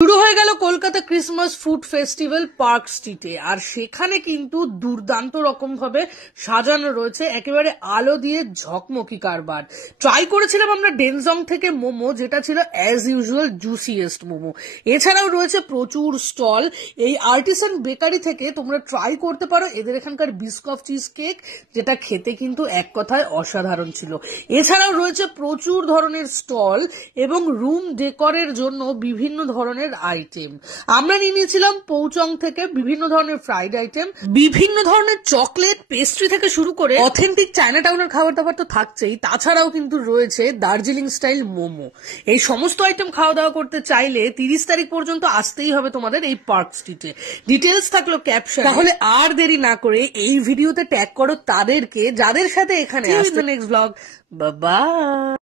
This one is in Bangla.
শুরু হয়ে গেল Kolkata Christmas food festival park স্ট্রিটে। আর সেখানে কিন্তু দুর্দান্ত রকম ভাবে সাজানো রয়েছে, একেবারে আলো দিয়ে ঝকমকি কারবার। ট্রাই করেছিলাম আমরা ডেনজং থেকে মোমো, যেটা ছিল অ্যাজ ইউজুয়াল জুসিয়েস্ট মোমো। এছাড়াও রয়েছে প্রচুর স্টল। এই আর্টিসান বেকারি থেকে তোমরা ট্রাই করতে পারো এদের এখানকার বিস্কফ চিজ কেক, যেটা খেতে কিন্তু এক কথায় অসাধারণ ছিল। এছাড়াও রয়েছে প্রচুর ধরনের স্টল এবং রুম ডেকোরের জন্য বিভিন্ন ধরনের আইটেম। আমরা নিয়ে নিয়েছিলাম পৌচং থেকে বিভিন্ন ধরনের ফ্রাইড আইটেম, বিভিন্ন ধরনের চকলেট পেস্ট্রি থেকে শুরু করে অথেন্টিক চায়না টাউনের খাবার দাবার তো থাকছেই, তাছাড়াও কিন্তু রয়েছে দার্জিলিং স্টাইল মোমো। এই সমস্ত আইটেম খাওয়া দাওয়া করতে চাইলে 30 তারিখ পর্যন্ত আসতেই হবে তোমাদের এই পার্ক স্ট্রিটে। ডিটেলস থাকলো ক্যাপশন। তাহলে আর দেরি না করে এই ভিডিওতে ট্যাগ করো তাদেরকে যাদের সাথে এখানে আসবে। Next blog, by.